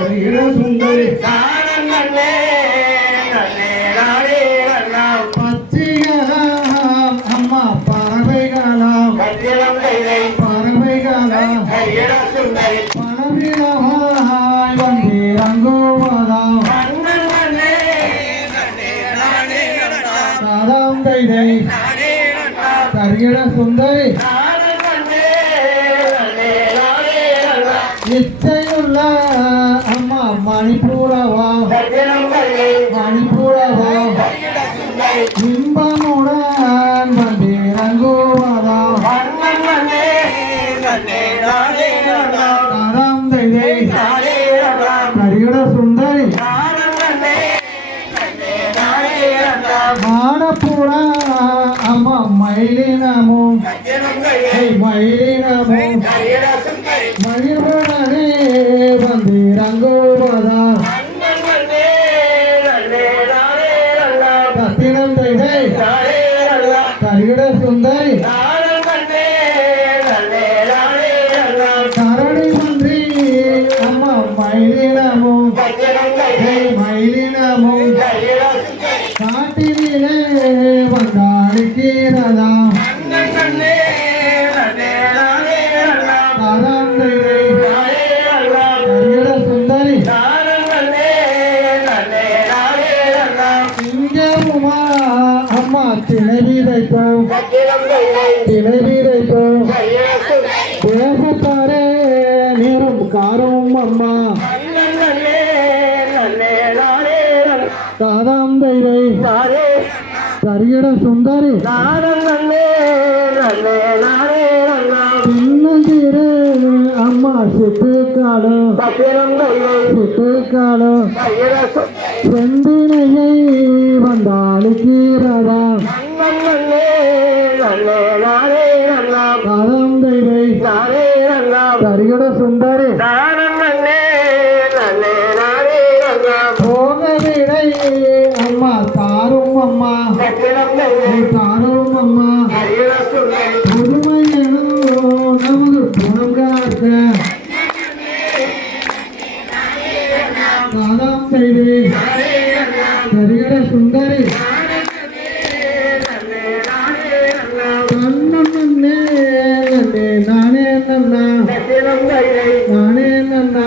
சுந்தரி பச்சிகளாம் அம்மா சுந்தரி இச்சையுள்ள மணிப்புடவா இன்பமுடன் வந்து இறங்குவதா கதம் தெய்தை கரியுட சுந்தரி. மானப்புட அம்மா மயிலினமும். மயிலின காட்டினிலே வந்தாடுக்கிறதா சுந்தரி. இங்கேயுமா அம்மா திணை வீதைப்போம் திணை வீதைப்போம் താതാന്തൈവൈ തരികിട സുന്ദരി പിന്നീര് അമ്മ சுட்டுக்காடு. சுட்டுக்காடு. செந்தினையை வந்தாளுக்கீரதா கதம் தெய்வை. தரிகட சுந்தரி. అమ్మా తారవమ్మ పొదుమయ్యను నమకు గుణంగాక కాదాం తైడి కరిగడ సుందరి నన్నే నానే నన్నా నానే నన్నా